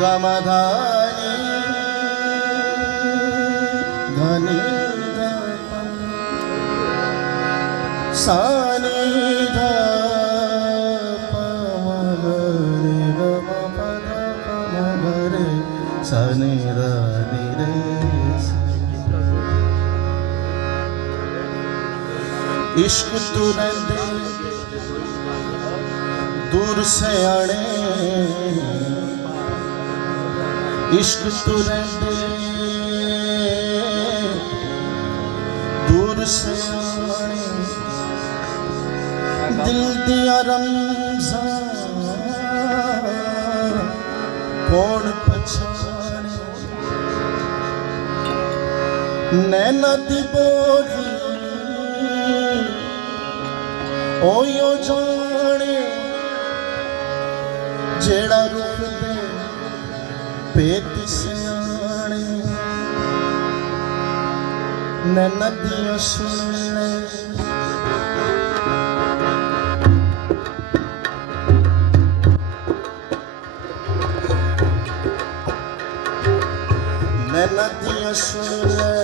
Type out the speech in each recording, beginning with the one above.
गमधानी धनी सानी ध सनि र नि रे। इश्क तू रहंदे दूर सियाणे, इश्क तू रहंदे दूर सियाणे, दिल दिया रमज़ां कौन पछाणे, नैना दी बोली ओयो जाने, जेड़ा रुख दे पेट सियाणे, नैना दियां सुन ले नैना दियां सुन ले,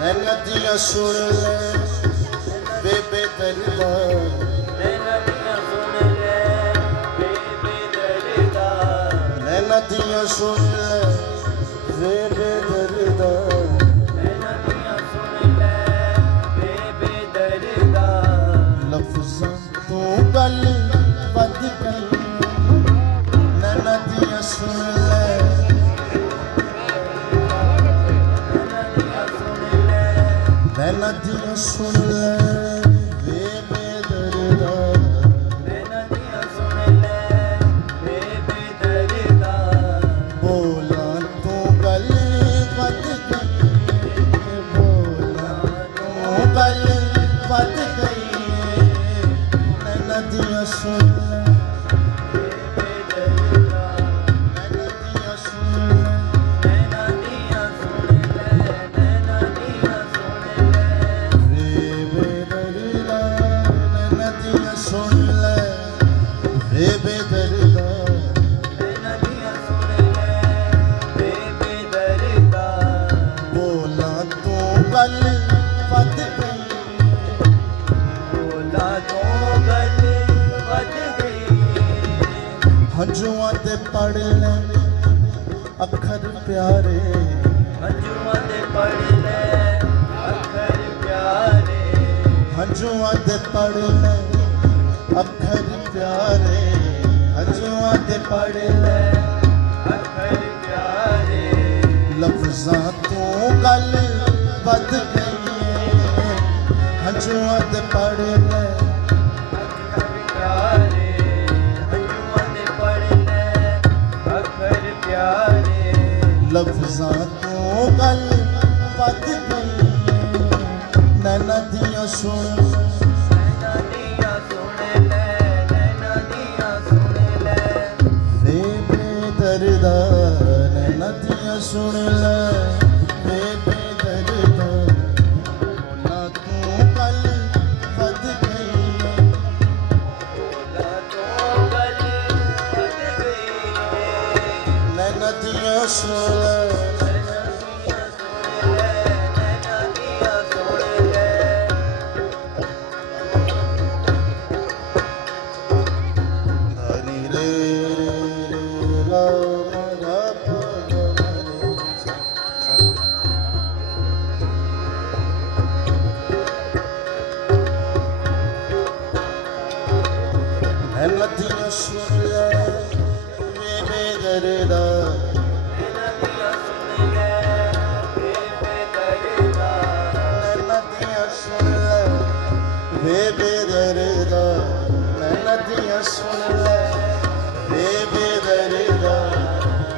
नैना दियां सुन ले बेबे दर्दा, नैना दियां सुन ले बेबे दर्दा, नैना दियां सुन ले बेबे दर्दा, नैना दियां सुन ले बेबे दर्दा। लफ्ज़ां तू गल वध गई, नैना दियां सुन ले, नैना दियां सुन ले बेबे दर्दा, नैना दियां सुन ले बेबे दर्दा। बोला तू गल वध गई, बोला तू गल वध गई, नैना दियां सुन ले बेबे दर्दा, नैना दियां सुन ले, नैना दियां सुन ले, नैना दियां सुन बेबे दर्दा, नैना दियां सुन ले बेबे दर्दा। बोला तू गल वध गई, बोला तू गल वध गई, हंजुआं दे पढ़ ले अखर प्यारे, हंजुआं दे पढ़ ले अखर प्यारे, हंजुआं दे पढ़ ले अखर प्यारे, हंजुआं दे पढ़ ले अखर प्यारे। लफ्ज़ां तू गल वध गई, हंजुआं दे पढ़ ले अखर प्यारे, हंजुआं दे पढ़ ले अखर प्यारे। लफ्ज़ां तू गल वध गई, नैना दियां सुन, नैना दियां सुन ले, नैना दियां सुन ले बेबे दर्दा, नैना दियां सुन ले बेबे दर्दा। बोला तू गल वध गई, बोला तू गल वध गई, नैना दियां सुन ले, नैना दियां सुन ले, नैना दियां सुन ले। धनी रे ला रा प रे सा सा। नैना दियां सुन ले बेबे दर्दा, नैना दियां सुन ले बेबे दर्दा, नैना दियां सुन ले बेबे दर्दा, नैना दियां सुन ले बेबे दर्दा।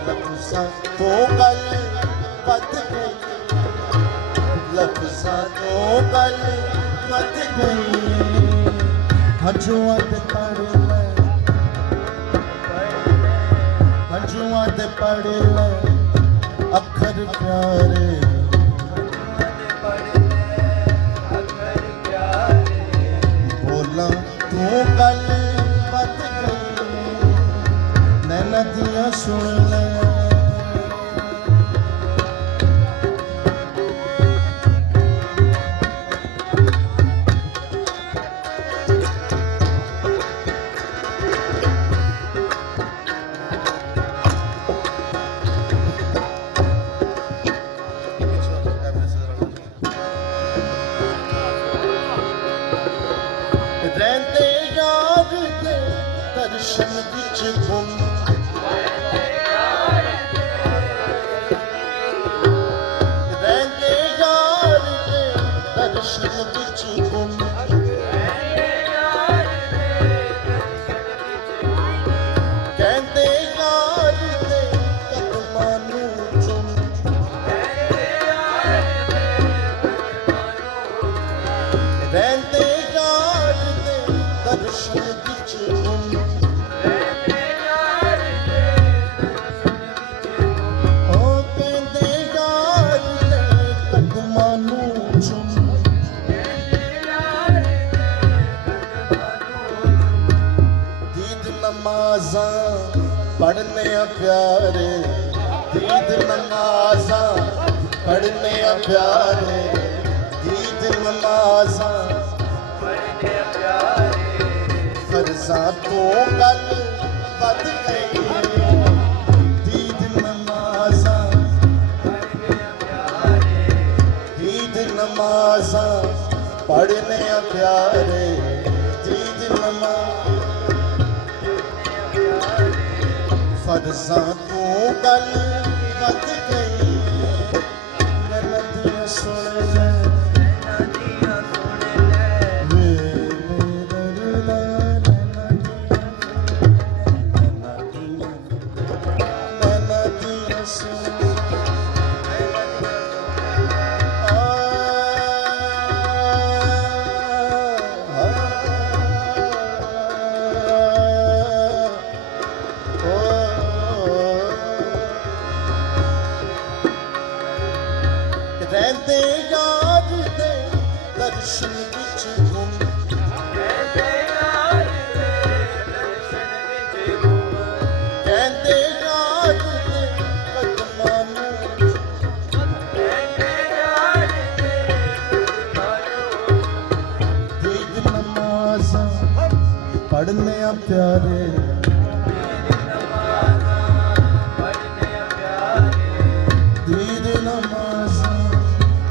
लफ्ज़ां तू गल वध गई, लफ्ज़ां तू गल वध गई, हंजुआं दे पढ़ ले, हंजुआं दे पढ़ ले अखर प्यारे, हंजुआं दे पढ़ ले अखर प्यारे। बोला तू गल ਨਦੀਆਂ ਸੁਣ ਲੈ ਰਹਿੰਦੇ ਯਾਰ ਦੇ ਦਰਸ਼ਨ ਵਿੱਚ ਗੁੰਮ ਰਹਿੰਦੇ ਯਾਰ ਦੇ ਦਰਸ਼ਨ ਵਿੱਚ ਗੁੰਮ ਕਹਿੰਦੇ ਯਾਰ ਦੇ ਕਦਮਾਂ ਨੂੰ ਚੁੰਮ ਰਹਿੰਦੇ ਯਾਰ ਦੇ ਦਰਸ਼ਨ ਵਿੱਚ ਗੁੰਮ ਉਹ ਕਹਿੰਦੇ ਯਾਰ ਦੇ ਕਦਮਾਂ ਨੂੰ ਚੁੰਮ ਦੀਦ ਨਮਾਜ਼ਾਂ ਪੜ੍ਹਨੇ ਆ ਪਿਆਰੇ ਦੀਦ ਨਮਾਜ਼ਾਂ ਪੜ੍ਹਨੇ ਆ ਪਿਆਰੇ ਦੀਦ ਨਮਾਜ਼ਾਂ ਫਰਜ਼ਾਂ ਤੋਂ ਗੱਲ ਵੱਧ ਗਈ ਦੀਦ ਨਮਾਜ਼ਾਂ ਦੀਦ ਨਮਾਜ਼ਾਂ ਪੜ੍ਹਨੇ ਆ ਪਿਆਰੇ ਦੀਦ ਨਮਾਜ਼ ਫਰਜ਼ਾਂ ਤੋਂ ਗੱਲ ਵੱਧ ਗਈ ਨਦੀਆਂ ਸੁਣ ਲੈ ਰਹਿੰਦੇ ਯਾਰ ਦੇ ਦਰਸ਼ਨ ਵਿੱਚ ਗੁੰਮ ਕਹਿੰਦੇ ਯਾਰ ਦੇ ਕਦਮਾਂ ਨੂੰ ਦੀਦ ਨਮਾਜ਼ਾਂ ਪੜ੍ਹਨੇ ਆ ਪਿਆਰੇ ਦੀਦ ਨਮਾਜ਼ਾਂ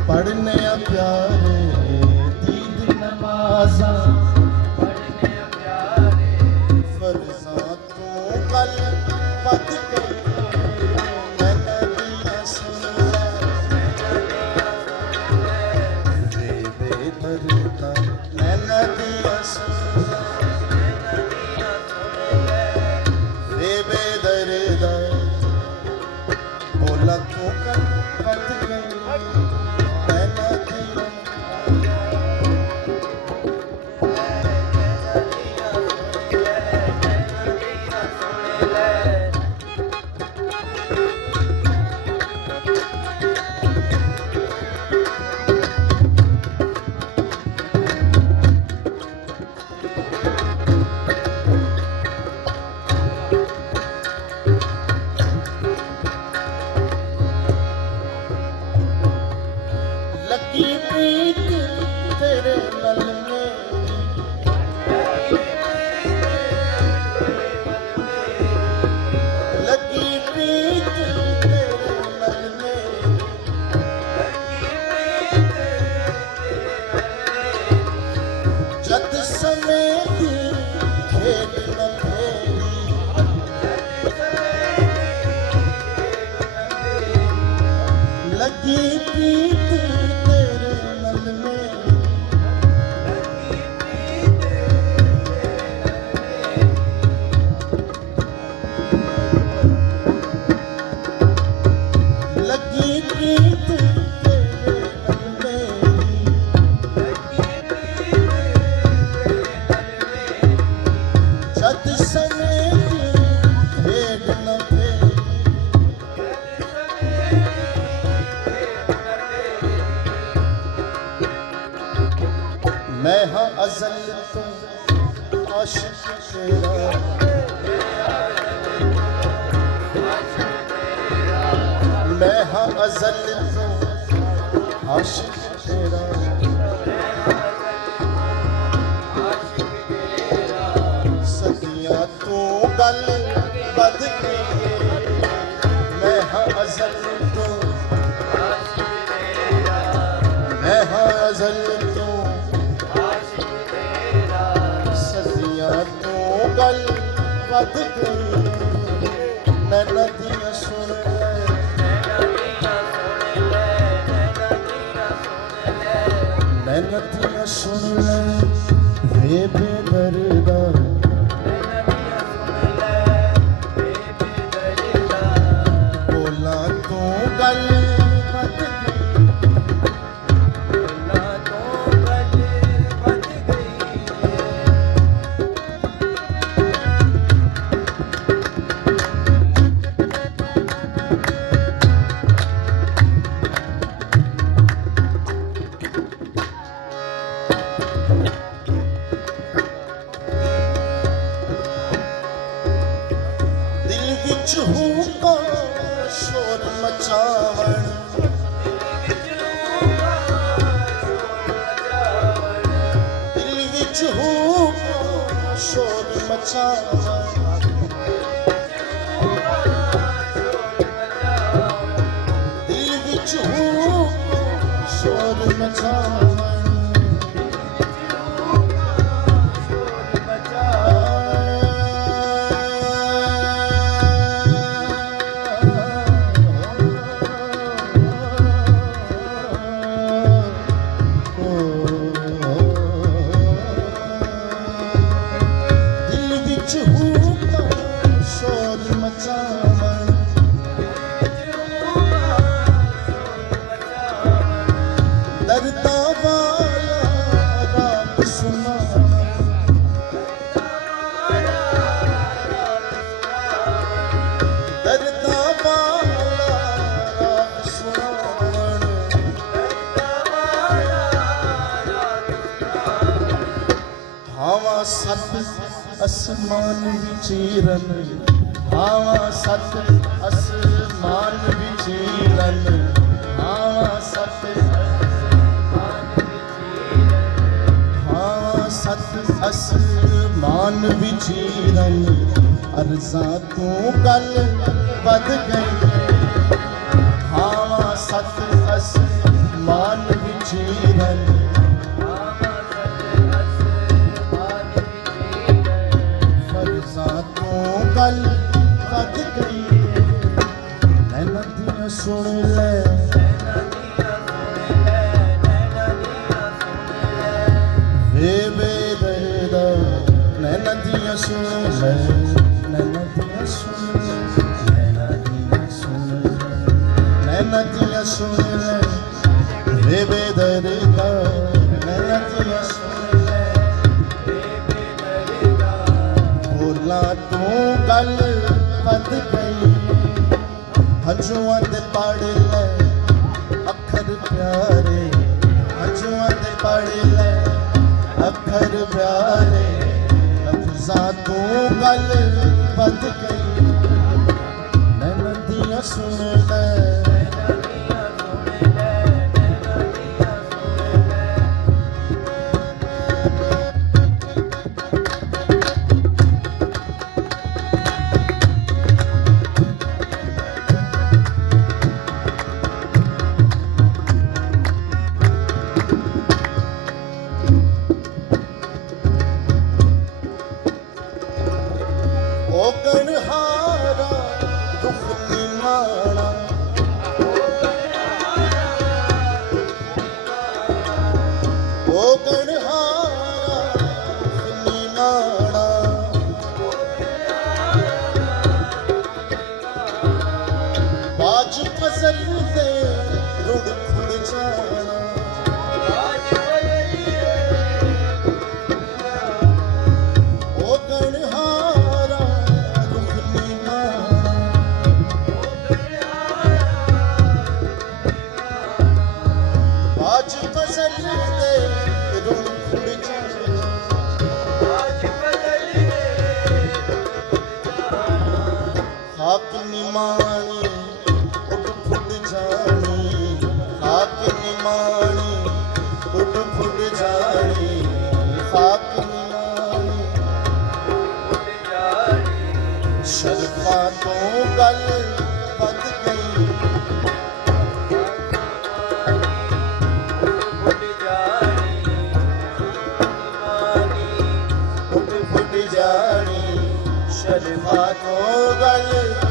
ਪੜ੍ਹਨੇ ਆ ਪਿਆਰੇ ਦੀਦ ਨਮਾਜ਼ਾਂ ਪੜ੍ਹਨੇ ਆ ਪਿਆਰੇ ਫਰਜ਼ਾਂ ਤੋਂ ਗੱਲ ਵੱਧ ਗਈ ਨਦੀਆਂ ਸੁਣ ਲੈ ਵੇ ਬੇਦਰਦਾ ਨਦੀਆਂ ਸੁਣ ਲੈ ਵੇ ਬੇਦਰਦਾ ਬੋਲਾ ਤੂੰ ਕਰ ਵੱਧ ਗਈ ਲੱਗੀ ਪ੍ਰੀਤ ਤੇਰੇ ਨਾਲ ਲੱਗੀ ਪ੍ਰੀਤ ਤੇਰੇ ਨਾਲ ਜਦ ਸਮੇਂ ਦੀ ਖੇਡ ਨਾ ਫੇਰੀ ਲੱਗੀ ਪ੍ਰੀਤ ਤੇਰੇ ਨਾਲ ਲੱਗੀ ਪ੍ਰੀਤ ਤੇਰੇ ਨਾਲ ਜਦ ਸਮੇਂ ਦੀ ਖੇਡ ਨਾ ਫੇਰੀ मैं हाँ अज़ल तो आशिक़ तेरा अज़ल तो आशिक़ तेरा सदियां तू गल बद गई मैं हाँ अज़ल तो मैं हाँ अज़ल तो सदियां तू गल बद गई नैना दियां सुन ले नैना दियां सुन ले वे बेदर्दा बोला तू गल बद दिल विच हुक्का शोर मचावण दिल विच हुक्का शोर मचावण दिल विच हुक्का शोर मचावण दर्दा वाला राग सुनावण दर्दा वाला राग सुनावण हवा सत आसमान विचीरन हवा सत आसमान विचीरन हवा सत सत आसमान विचीरन अर्ज़ां तू गल बद गई हावा सत आसमान विचीरन फर्ज़ां तू गल बद गई नैना दियां सुन ले वे बेदर्दा नैना दियां सुन ले नैना दियां सुन ले नैना दियां सुन ले नैना दियां सुन ले वे बेदर्दा नैना दियां सुन ले बोला तू गल बद गई हंझुआं दे पढ़ ले अखर प्यारे हंझुआं दे पढ़ ले अखर प्यारे लफ्ज़ां तू गल बद गई नैना दियां सुन ले ओ गणहारा दुख निमाणा ओ गणहारा दुख निमाणा बाज फसल दे रुड़ खुड़ जाना ओ गणहारा आज फसल दे रुड़ खुड़ खाक निमाणी उड़ खुड़ जाना शरीफा तो गल